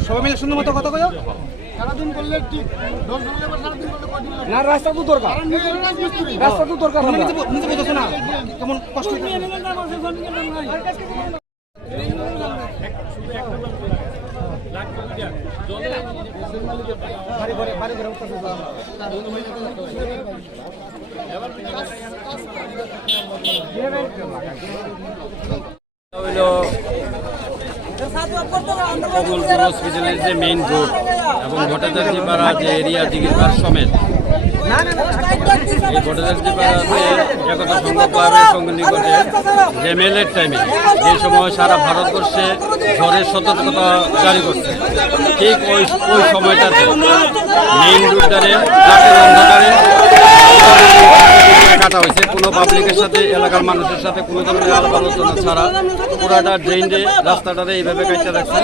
সবাই মিলে সুন্দর মতো কথা কয় সারাদিন করলে ঠিক। না রাস্তা তো দরকার। রাস্তা তো দরকার নিজে বুঝেছ না? কেমন কষ্ট বাড়ি ঘরে বাড়ি হইল কমলপুর হসপিটালের যে মেইন রোড এবং ভট্টাচার্য পাড়া যে এরিয়া দিঘিরপাড় সমেত, এই ভট্টাচার্য পাড়াতে একতা সংঘ সঙ্গে নিকটে যে মেলের টাইমে যে সময় সারা ভারতবর্ষে ঝড়ের সতর্কতা জারি করছে, ঠিক ওই ওই সময়টাতে মেইন রোডটারে অন্ধকারে কাটা হয়েছে। কোনো পাবলিকের সাথে, এলাকার মানুষের সাথে কোনো ধরনের আলাপ আলোচনা ছাড়া পুরাটা ড্রেনে রাস্তাটাতে এইভাবে কাটতে রাখছে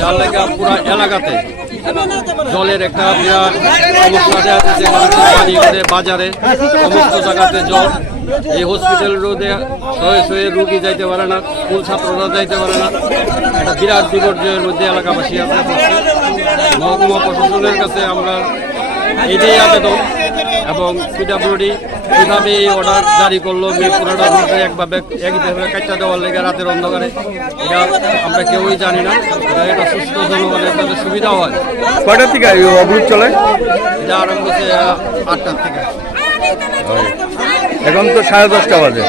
যার লাগে পুরা এলাকাতে জলের একটা বিরাট বাজারে সমস্ত জায়গাতে জল। এই হসপিটাল রোডে শয়ে শয়ে রুগী যাইতে পারে না, স্কুল ছাত্ররা যাইতে পারে না। একটা বিরাট বিপর্যয়ের মধ্যে এলাকাবাসী আছে। মহকুমা প্রশাসনের কাছে আমরা এটাই আবেদন এবং পিডাব্লিউডি কীভাবে এই অর্ডার জারি করল পুরোটা রুটে একভাবে একইভাবে কাটটা দেওয়ার লেগে রাতের অন্ধকারে। এটা আমরা কেউই জানি না। এটা সুস্থ জনগণের যাতে সুবিধা হয়। কয়টার থেকে অবরোধ চলে? এটা আরম্ভ হচ্ছে আটটার থেকে এখন তো সাড়ে দশটা বাজে।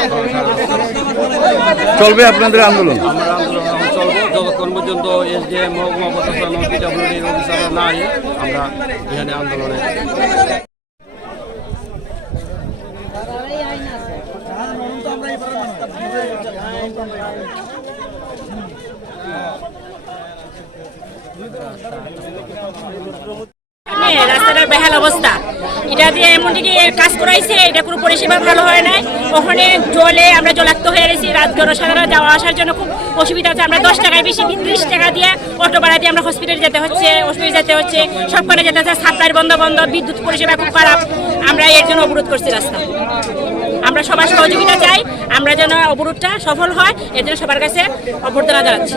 চলবে আপনাদের আন্দোলন? আমরা আন্দোলন চলবো। যতক্ষণ পর্যন্ত এসডিএম মহকুমা প্রশাসন পিডাব্লিউডির অফিসাররা না আয়ে আমরা এখানে আন্দোলনে রাস্তাটার বেহাল অবস্থা। এটা দিয়ে এমন দিকে কাজ করাইছে, এটা কোনো পরিষেবা ভালো হয় নাই। ওখানে জলে আমরা জলাক্ত হয়ে গেছি, রাত জনসাধারণ যাওয়া আসার জন্য খুব অসুবিধা হচ্ছে আমরা দশ টাকায় বেশি তিরিশ টাকা দিয়ে অটো ভাড়া দিয়ে আমরা হসপিটালে যেতে হচ্ছে হসপিটালে যেতে হচ্ছে, সবখানে যেতে হচ্ছে সাপ্লাই বন্ধ বন্ধ, বিদ্যুৎ পরিষেবা খুব খারাপ। আমরা এর জন্য অবরোধ করছি রাস্তা। আমরা সবার সহযোগিতা চাই। আমরা যেন অবরোধটা সফল হয়, এর জন্য সবার কাছে অভ্যর্থনা জানাচ্ছি।